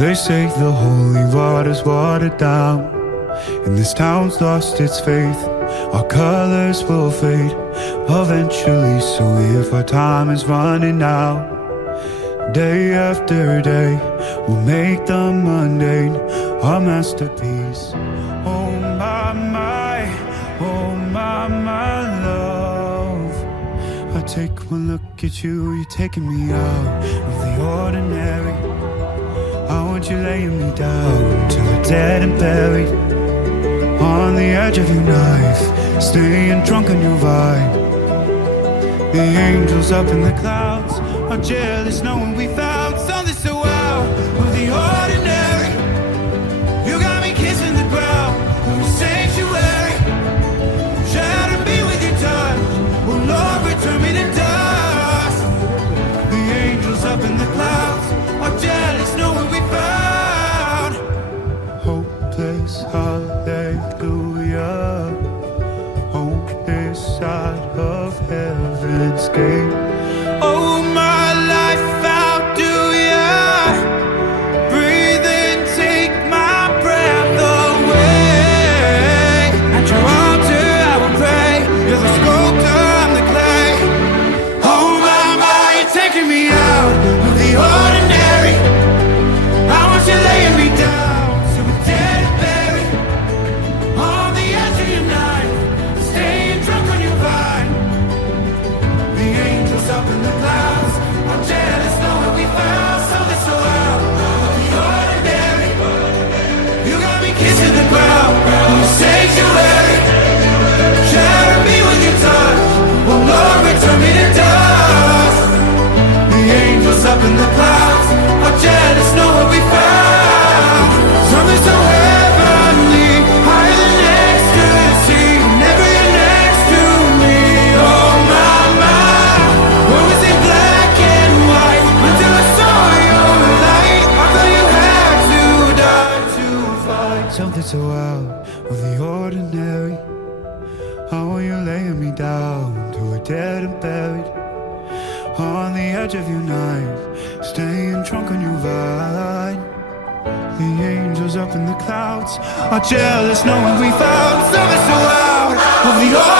They say the holy water's watered down, and this town's lost its faith. Our colors will fade eventually, so if our time is running out, day after day, we'll make the mundane our masterpiece. Oh my, oh my love. I take one look at you, you're taking me out of the ordinary. I want you laying me down till we're dead and buried, on the edge of your knife, staying drunk on your vine. The angels up in the clouds are jealous knowing we found something so out of the ordinary. You got me kissing the ground of a sanctuary. Shatter me with your touch, oh Lord, return me to dust. The angels up in the clouds are jealous knowing we found hopeless hallelujah. Hope this side of heaven's gate. Oh, my life, how do ya breathe and take my breath away? At your altar I will pray. You're the sculptor, I'm the clay. Oh my, you're taking me out of the ordinary. I want you laying me down so we're dead and buried, on the edge of your knife, staying drunk on your vine. The angels up in the clouds are jealous knowing we found something so out of the ordinary. You got me kissing the ground in the sanctuary. Shatter me with your touch, oh Lord, return me to dust. The angels up in the clouds are jealous knowing we found something so heavenly, higher than ecstasy. Never you're next to me. Oh my, what was it black and white until I saw your light? I thought you had to die to find something so out of the ordinary. How are you laying me down to a dead and buried, on the edge of your knife, staying drunk on your vine. The angels up in the clouds are jealous knowing we found something so out of the ordinary.